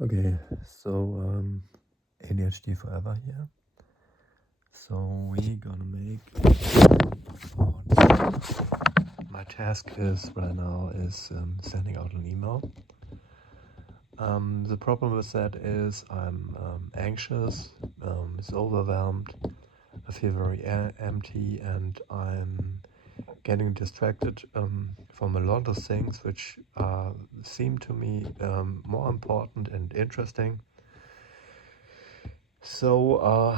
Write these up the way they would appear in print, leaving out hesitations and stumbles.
Okay, so ADHD forever here. So we gonna make my task is right now is sending out an email. The problem with that is I'm anxious, it's overwhelmed, I feel very empty, and I'm getting distracted from a lot of things which seem to me more important and interesting. So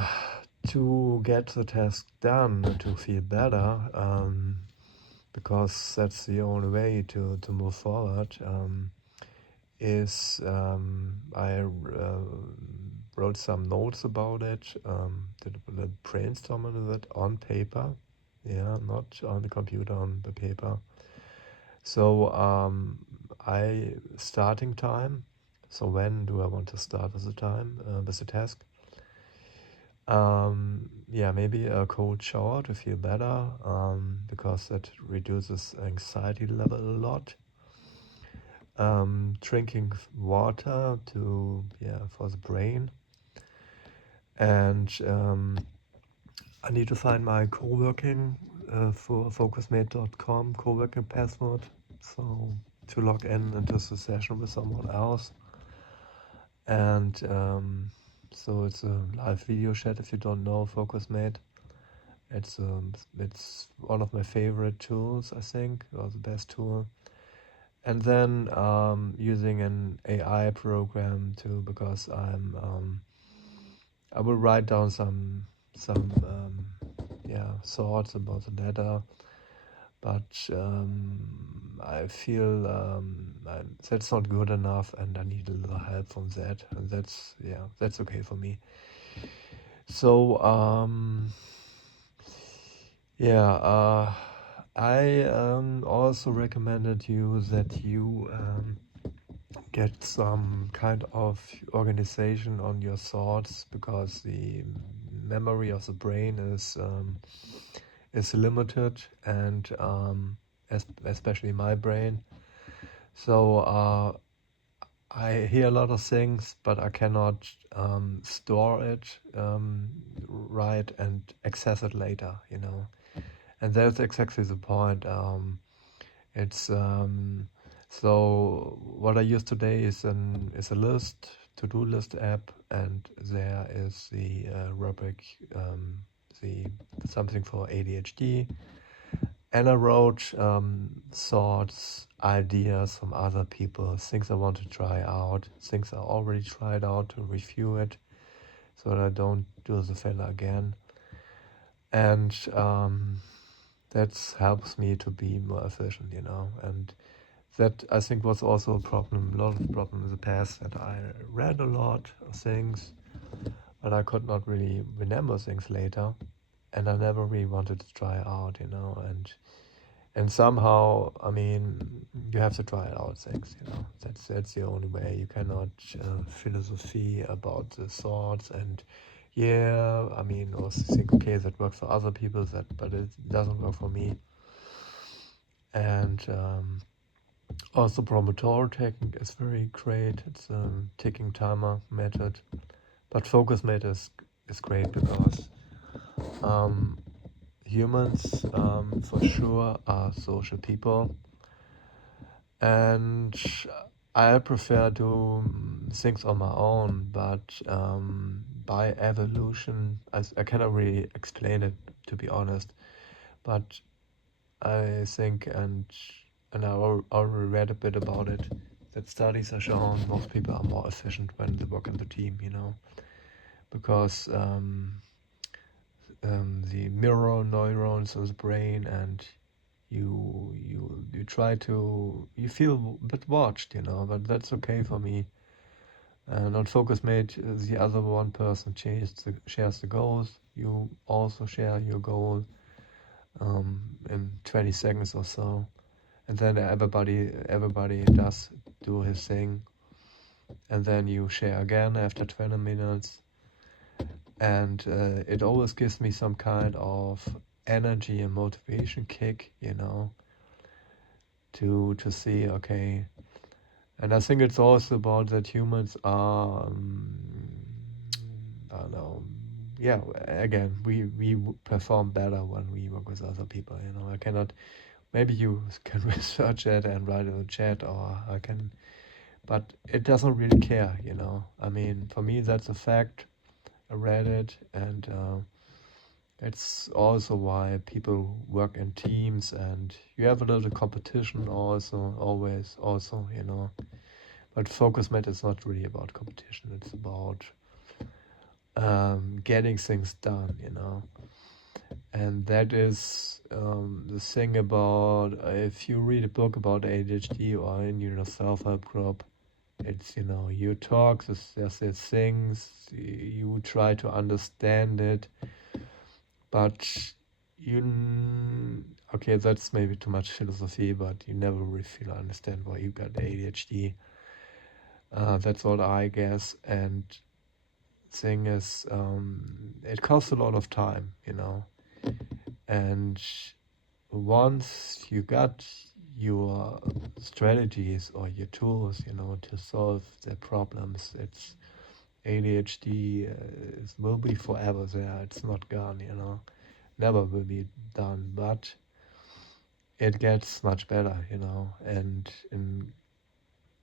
to get the task done, to feel better, because that's the only way to move forward, is I wrote some notes about it, did a brainstorm on it on paper, yeah, not on the computer, on the paper. So I starting time. So when do I want to start with the time with the task? Yeah, maybe a cold shower to feel better, because that reduces anxiety level a lot. Drinking water to, yeah, for the brain. And I need to find my co-working for focusmate.com co-working password. So to log in into the session with someone else. And so it's a live video chat if you don't know Focusmate. It's one of my favorite tools, I think, or the best tool. And then using an AI program too, because I will write down some thoughts about the data, but I feel that's not good enough, and I need a little help from that, and that's okay for me. So I also recommended you that you get some kind of organization on your thoughts, because the memory of the brain is limited, and especially my brain. So I hear a lot of things, but I cannot store it right and access it later, you know. And that's exactly the point. It's so what I use today is a list, to-do list app, and there is the rubric, the something for ADHD, and I wrote thoughts, ideas from other people, things I want to try out, things I already tried out, to review it so that I don't do the failure again. And that helps me to be more efficient, you know. And that, I think, was also a problem, a lot of problem in the past, that I read a lot of things, but I could not really remember things later, and I never really wanted to try out, you know. And somehow, I mean, you have to try out things, you know. That's the only way. You cannot philosophy about the thoughts, and yeah, I mean, also think, okay, that works for other people, but it doesn't work for me. And also Pomodoro technique is very great. It's a ticking timer method, but Focusmate is great because humans for sure are social people, and I prefer to things on my own, but by evolution, I cannot really explain it, to be honest, but I think, and I already read a bit about it, that studies are shown most people are more efficient when they work in the team, you know, because the mirror neurons of the brain, and you try to, you feel a bit watched, you know, but that's okay for me. And on Focusmate, the other one person shares the goals. You also share your goal in 20 seconds or so, and then everybody does do his thing, and then you share again after 20 minutes, and it always gives me some kind of energy and motivation kick, you know, to see, okay, And I think it's also about that humans are, I don't know, yeah, again, perform better when we work with other people, you know. I cannot, maybe you can research it and write it in the chat, or I can, but it doesn't really care, you know. I mean, for me, that's a fact. I read it, and it's also why people work in teams, and you have a little competition also, always, also, you know. But focus mat is not really about competition. It's about getting things done, you know. And that is the thing about if you read a book about ADHD or in your self-help group, it's, you know, you talk, there's these things, you try to understand it, but okay, that's maybe too much philosophy, but you never really feel understand why you got ADHD. That's what I guess. And thing is, it costs a lot of time, you know. And once you got your strategies or your tools, you know, to solve their problems, it's ADHD will be forever there. It's not gone, you know, never will be done, but it gets much better, you know. And in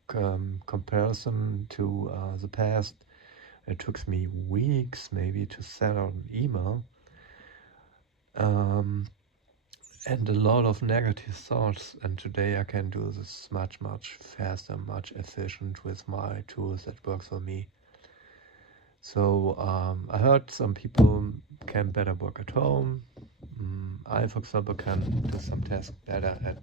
comparison to the past, it took me weeks maybe to send out an email. And a lot of negative thoughts, and today I can do this much faster, much efficient with my tools that works for me. So I heard some people can better work at home. I, for example, can do some tasks better at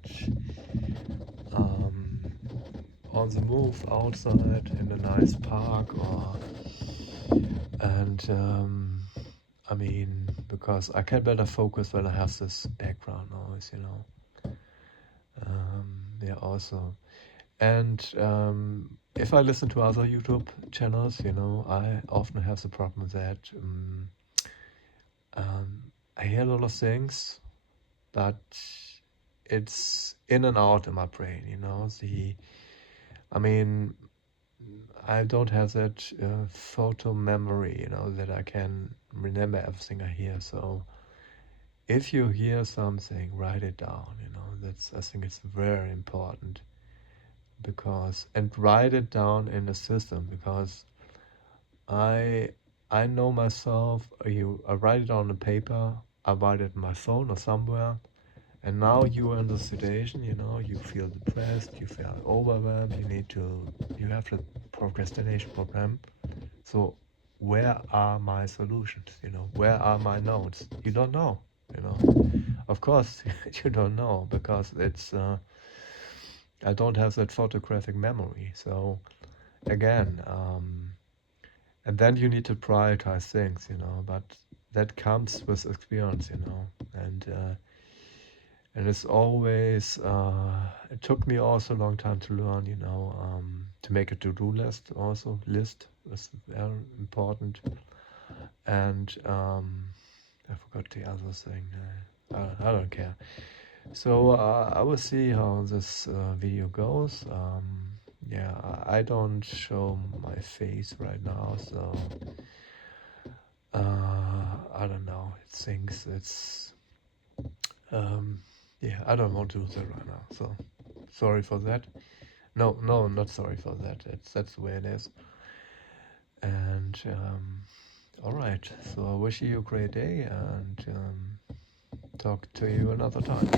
on the move outside in a nice park, or and I mean, because I can better focus when I have this background noise, you know. Yeah, also. And if I listen to other YouTube channels, you know, I often have the problem that I hear a lot of things, but it's in and out in my brain, you know. I mean, I don't have that photo memory, you know, that I can remember everything I hear. So if you hear something, write it down, you know. I think it's very important, because and write it down in the system, because I I know myself. I write it on a paper, I write it on my phone or somewhere, and now you are in the situation, you know, you feel depressed, you feel overwhelmed, you have the procrastination program. So where are my solutions? You know, where are my notes? You don't know, you know. Of course you don't know, because it's I don't have that photographic memory. So again, and then you need to prioritize things, you know, but that comes with experience, you know. And it's always it took me also a long time to learn, you know, to make a to-do list. Also list is very important. And I forgot the other thing. I don't care. So I will see how this video goes. Yeah, I don't show my face right now, so I don't know. It thinks it's yeah, I don't want to do that right now. So sorry for that. No, no, not sorry for that. That's the way it is. And all right. So I wish you a great day, and talk to you another time.